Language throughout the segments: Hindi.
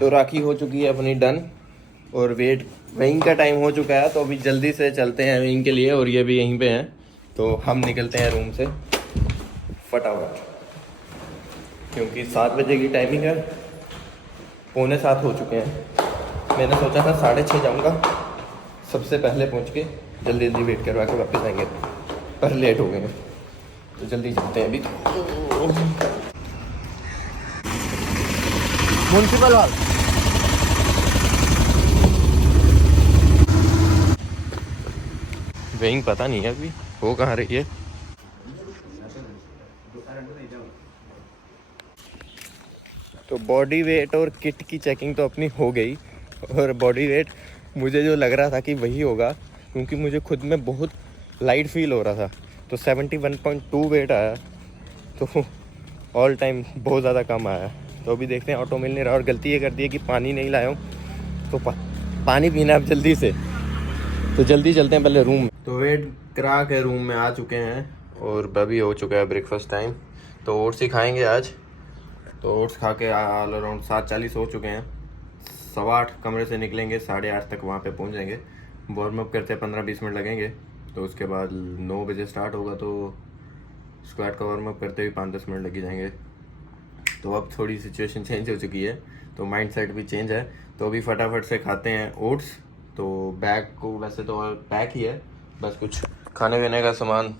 तो राखी हो चुकी है अपनी डन और वेट वेइंग का टाइम हो चुका है, तो अभी जल्दी से चलते हैं वेइंग के लिए। और ये भी यहीं पे हैं, तो हम निकलते हैं रूम से फटाफट, क्योंकि 7 बजे की टाइमिंग है, 6:45 हो चुके हैं। मैंने सोचा था 6:30 जाऊँगा, सबसे पहले पहुँच के जल्दी जल्दी वेट करवा के वापस आएंगे, पर लेट हो गए हैं, तो जल्दी चलते हैं अभी। म्युनिसिपल हॉल वेइंग पता नहीं है अभी हो कहाँ रही है। तो बॉडी वेट और किट की चेकिंग तो अपनी हो गई, और बॉडी वेट मुझे जो लग रहा था कि वही होगा, क्योंकि मुझे खुद में बहुत लाइट फील हो रहा था, तो 71.2 वेट आया, तो ऑल टाइम बहुत ज़्यादा कम आया। तो अभी देखते हैं, ऑटो मिल नहीं रहा, और गलती ये कर दी है कि पानी नहीं लाया हूँ, तो पानी पीना है अब जल्दी से, तो जल्दी चलते हैं पहले रूम में। तो वेट करा के रूम में आ चुके हैं, और अभी हो चुका है ब्रेकफास्ट टाइम। तो ओट्स ही खाएँगे आज, तो ओट्स खा के ऑल अराउंड 7:40 हो चुके हैं। 8:15 कमरे से निकलेंगे, 8:30 तक वहाँ पे पहुँच जाएंगे। वार्म अप करते 15-20 मिनट लगेंगे, तो उसके बाद 9 बजे स्टार्ट होगा, तो स्क्वाट का वार्म अप करते हुए 5-10 मिनट लग जाएंगे। तो अब थोड़ी सिचुएशन चेंज हो चुकी है, तो माइंड सेट भी चेंज है। तो अभी फटाफट से खाते हैं ओट्स। तो बैग को वैसे तो पैक ही है, बस कुछ खाने पीने का सामान,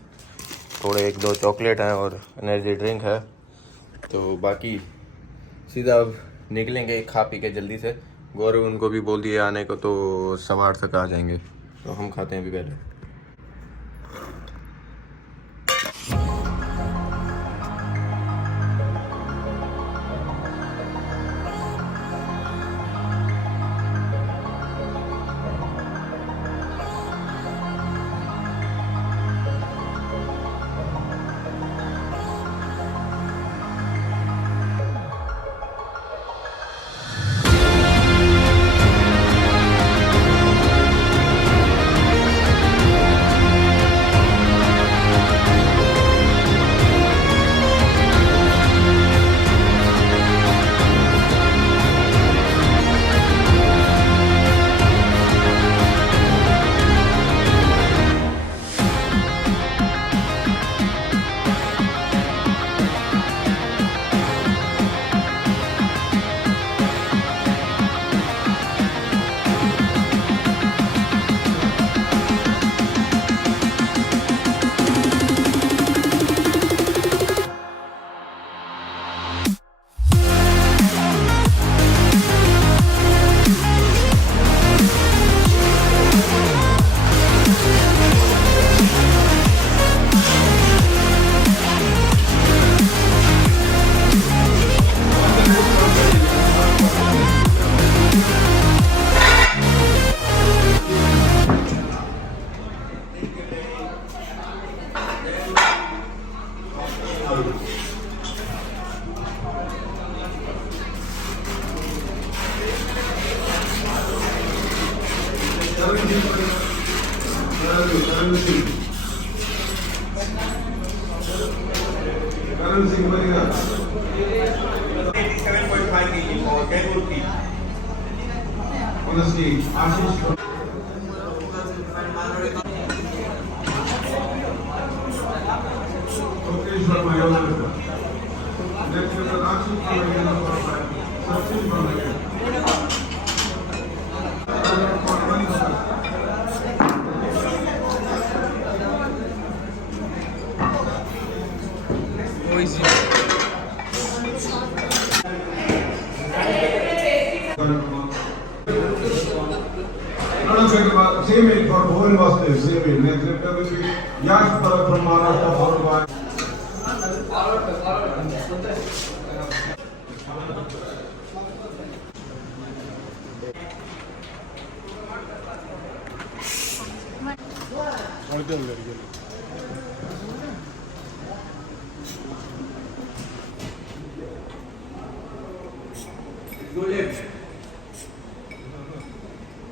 थोड़े 1-2 चॉकलेट हैं और एनर्जी ड्रिंक है, तो बाकी सीधा अब निकलेंगे खा पी के जल्दी से। गौरव उनको भी बोल दिए आने को, तो 8:15 तक आ जाएंगे, तो हम खाते हैं अभी पहले। Honestly, Ashish. Okay, sir, my other. Next is Ashish from again. Sachin from again. Same age for Bhuvan was there, same age. Next chapter will be Yash from Maharashtra followed by. Go left.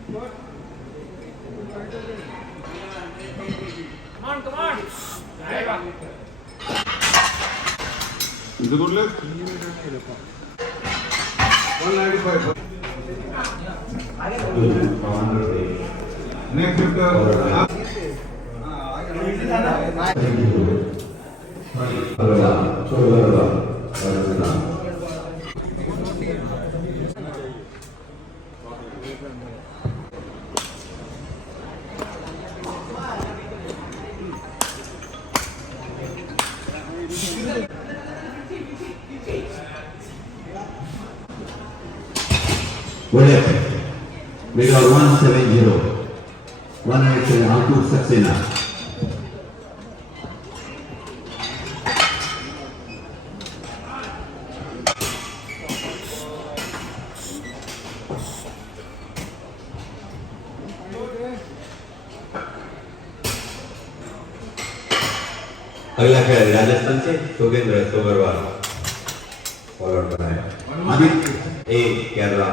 Come on. Is it good left? 195. Next lifter. We got 170. 170 Altu Saxena. अगला खिलाड़ी राजस्थान से योगेंद्र सोबरवाल फॉलो कर रहा है आदित्य ए Kerala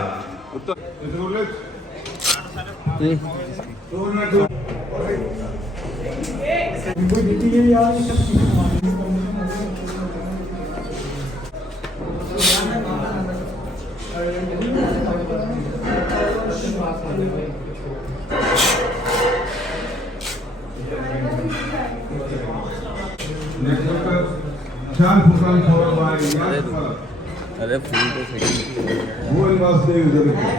Next lifter. Shan Furkan followed by Yash Falak. अरे फूल तो second Bhuvan Vasudev is the lifter.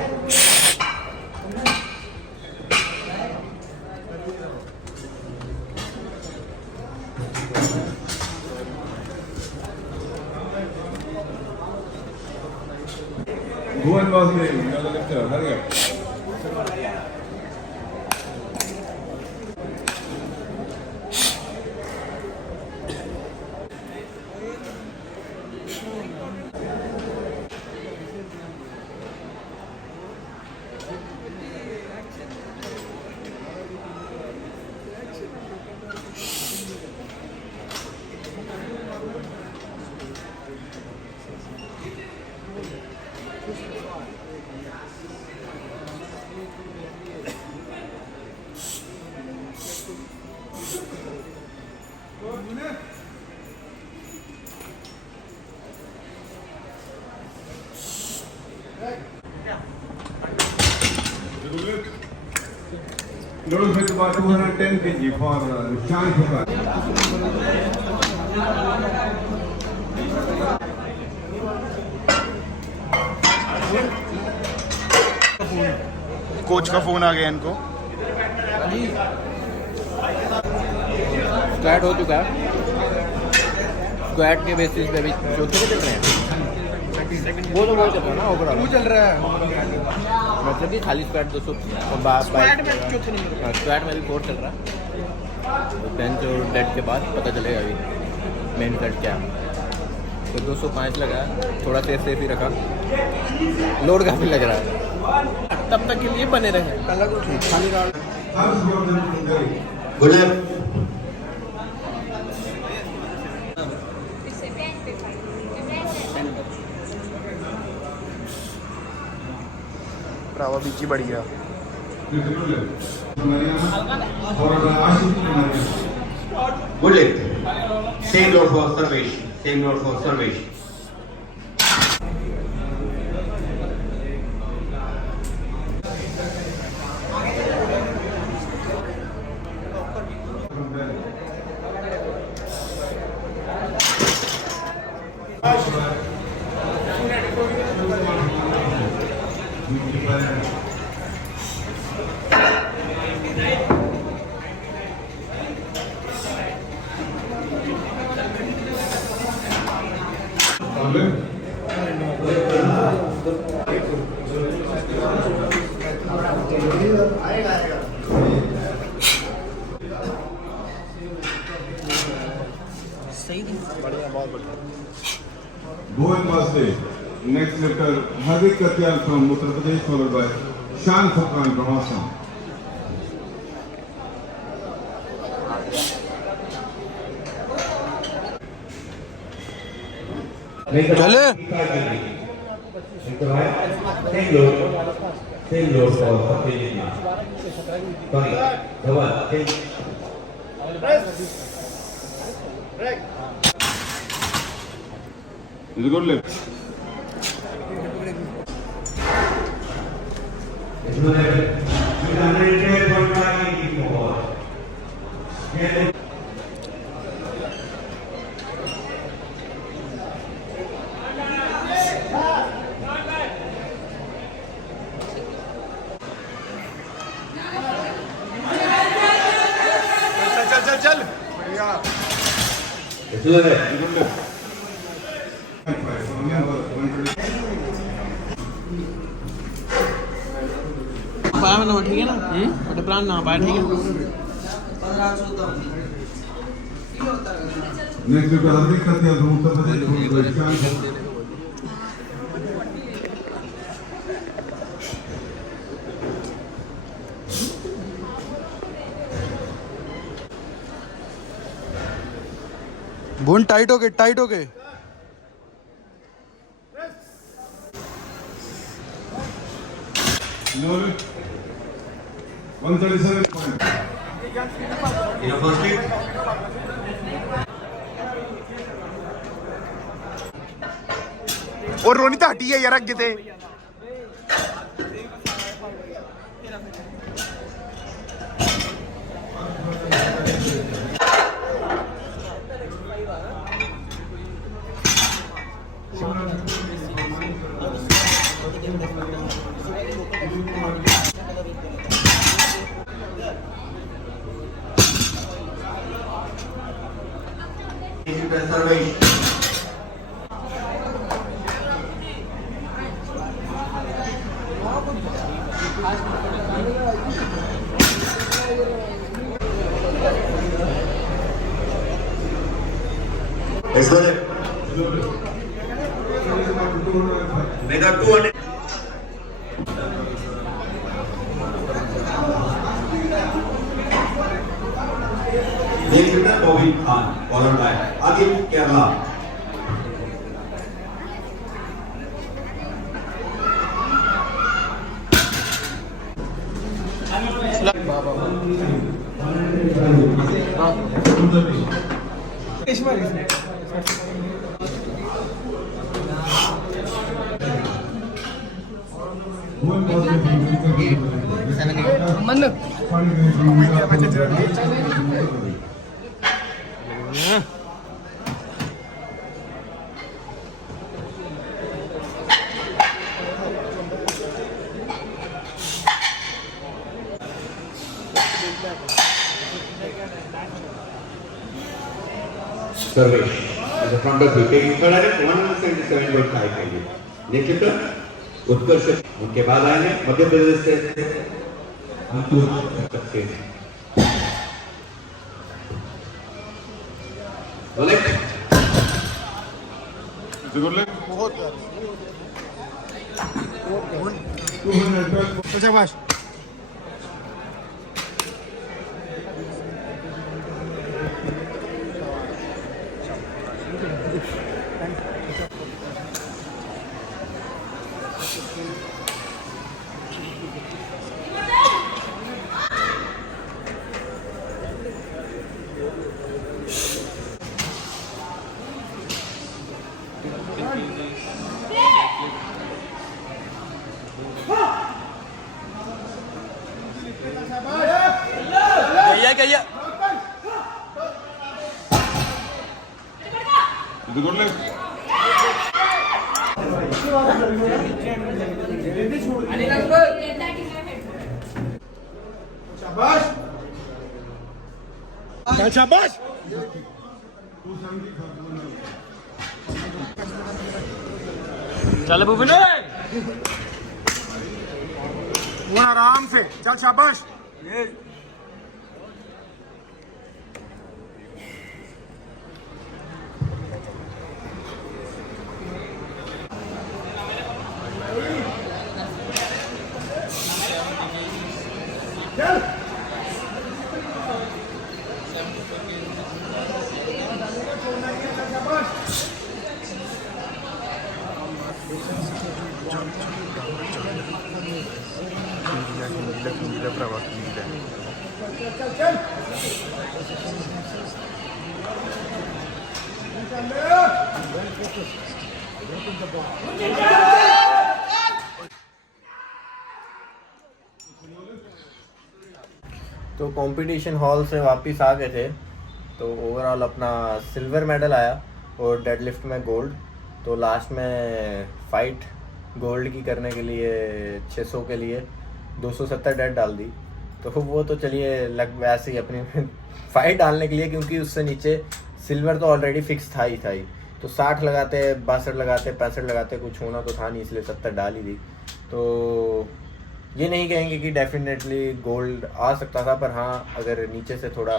Bhuvan Vasudev, you are the lifter. Hurry up. Load weight about 210 kg for Shan Furkan. Coach का फोन आ गया इनको। स्क्वाट हो चुका है। स्क्वाट के बेसिस पे अभी चौथे पे चल रहे हैं। वो तो चल रहा है ना ओवरऑल। वो चल रहा है मतलब कि खाली स्क्वाट 200 स्क्वाड में चौथे नंबर। स्क्वाट में भी 4 चल रहा है। तो बेंच और डेड के बाद पता चलेगा अभी मेन कट क्या है। तो 205 लगा, थोड़ा सेफ ही रखा, लोड काफ़ी लग रहा है। तब तक के लिए बने रहे खाली राउंड। गुलाब ब्रावा बीची बढ़िया। good lift. Same load for Sarvesh. Same load for Sarvesh. Bhuvan Vasudev. Next lifter, Hardik Katyal from Uttar Pradesh, followed by Shan Furkan from Assam. चले Same load for Satyajit. Sorry, Dhawan. Is a good lift. चल चल चल बढ़िया पाया मैंने ठीक है ना बड़े प्राण ना पाया ठीक है next record Hardik Katyal from Uttar Pradesh followed by शान फुरकान। बुन टाइट हो गए टाइट हो गए Noel, 137 point. first hit. और रोनी तो हटी है यार अगे थे Mega 200. Next hitter Bobby Khan, followed by Adil Kerala. Service is the front of the taking third at 177.5 kg. Next hitter उत्कर्ष उनके बाद आए हैं मध्य प्रदेश से अंकुर सक्सेस बहुत 212 शाबाश गया good luck. शाबाश शाबाश चल बुबने वो आराम से चल शाबाश तो कंपटीशन हॉल से वापस आ गए थे, तो ओवरऑल अपना सिल्वर मेडल आया और डेडलिफ्ट में गोल्ड। तो लास्ट में फाइट गोल्ड की करने के लिए 600 के लिए 270 डेड डाल दी। तो वो तो चलिए लग वैसे ही अपनी फाइट डालने के लिए, क्योंकि उससे नीचे सिल्वर तो ऑलरेडी फिक्स था ही। तो 60 लगाते, 62 लगाते, 65 लगाते, कुछ होना तो था नहीं, इसलिए 70 डाल ही दी। तो ये नहीं कहेंगे कि डेफिनेटली गोल्ड आ सकता था, पर हाँ अगर नीचे से थोड़ा,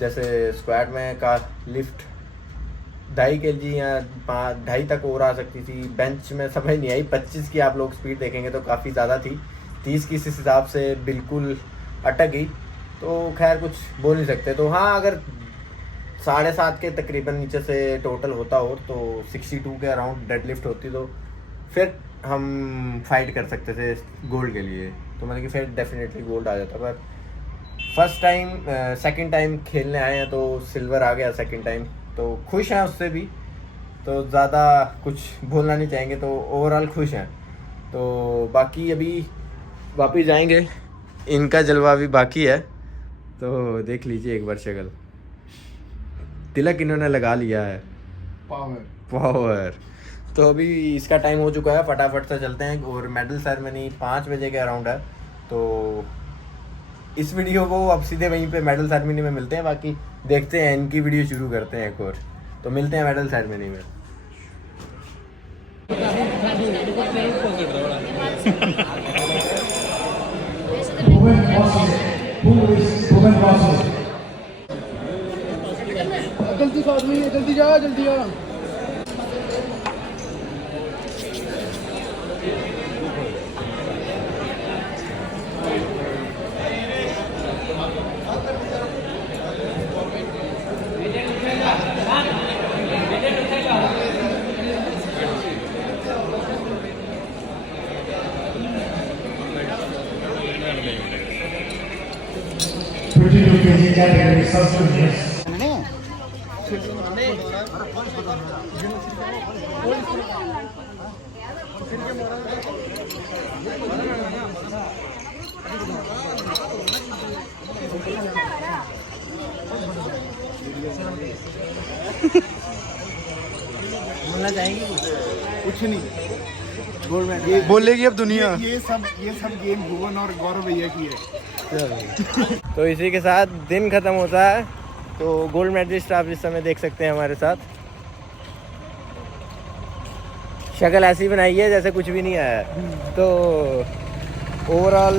जैसे स्क्वाड में का लिफ्ट 2.5 kg या 2.5 तक और आ सकती थी। बेंच में समझ नहीं आई, 25 की आप लोग स्पीड देखेंगे तो काफ़ी ज़्यादा थी, 30 की इस हिसाब से बिल्कुल अटक गई। तो खैर कुछ बोल नहीं सकते। तो हाँ अगर 7.5 के तकरीबन नीचे से टोटल होता हो तो 62 के अराउंड डेडलिफ्ट होती, तो फिर हम फाइट कर सकते थे गोल्ड के लिए। तो मतलब कि फिर डेफिनेटली गोल्ड आ जाता। पर फर्स्ट टाइम सेकंड टाइम खेलने आए हैं तो सिल्वर आ गया सेकंड टाइम, तो खुश हैं उससे भी। तो ज़्यादा कुछ बोलना नहीं चाहेंगे, तो ओवरऑल खुश हैं। तो बाकी अभी वापिस जाएंगे, इनका जलवा भी बाकी है, तो देख लीजिए एक बार शक्ल। तिलक इन्होंने लगा लिया है, पावर। तो अभी इसका टाइम हो चुका है, फटाफट से चलते हैं। और मेडल सेरेमनी 5 बजे के अराउंड है, तो इस वीडियो को अब सीधे वहीं पे मेडल सेरेमनी में मिलते हैं। बाकी देखते हैं, इनकी वीडियो शुरू करते हैं एक और। तो मिलते हैं मेडल सेरेमनी में। जल्दी से आदमी, जल्दी जा, जल्दी जा। बोलना चाहेंगे कुछ नहीं, गोल्ड मेडल बोलेगी अब दुनिया। ये सब गेम भुवन और गौरव भैया की है। तो इसी के साथ दिन ख़त्म होता है। तो गोल्ड मेडलिस्ट आप इस समय देख सकते हैं हमारे साथ। शक्ल ऐसी बनाई है जैसे कुछ भी नहीं आया है। तो ओवरऑल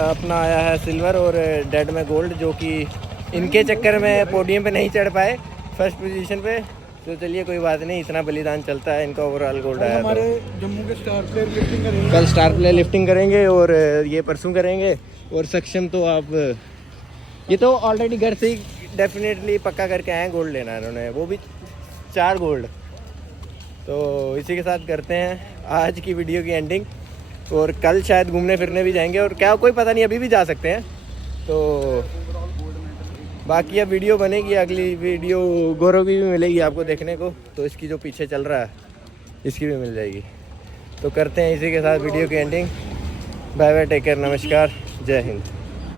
अपना आया है सिल्वर और डेड में गोल्ड, जो कि इनके चक्कर में पोडियम पे नहीं चढ़ पाए फर्स्ट पोजीशन पे। तो चलिए कोई बात नहीं, इतना बलिदान चलता है, इनका ओवरऑल गोल्ड आया। हमारे जम्मू के स्टार प्लेयर लिफ्टिंग करेंगे, कल स्टार प्लेयर लिफ्टिंग करेंगे और ये परसों करेंगे। और सक्षम तो आप ये तो ऑलरेडी घर से ही डेफिनेटली पक्का करके आए हैं, गोल्ड लेना है इन्होंने, वो भी 4 गोल्ड। तो इसी के साथ करते हैं आज की वीडियो की एंडिंग। और कल शायद घूमने फिरने भी जाएंगे, और क्या कोई पता नहीं, अभी भी जा सकते हैं। तो बाकी अब वीडियो बनेगी, अगली वीडियो गौरव की भी मिलेगी आपको देखने को। तो इसकी जो पीछे चल रहा है इसकी भी मिल जाएगी। तो करते हैं इसी के साथ वीडियो की ending. Bye bye, take care, नमस्कार, जय हिंद।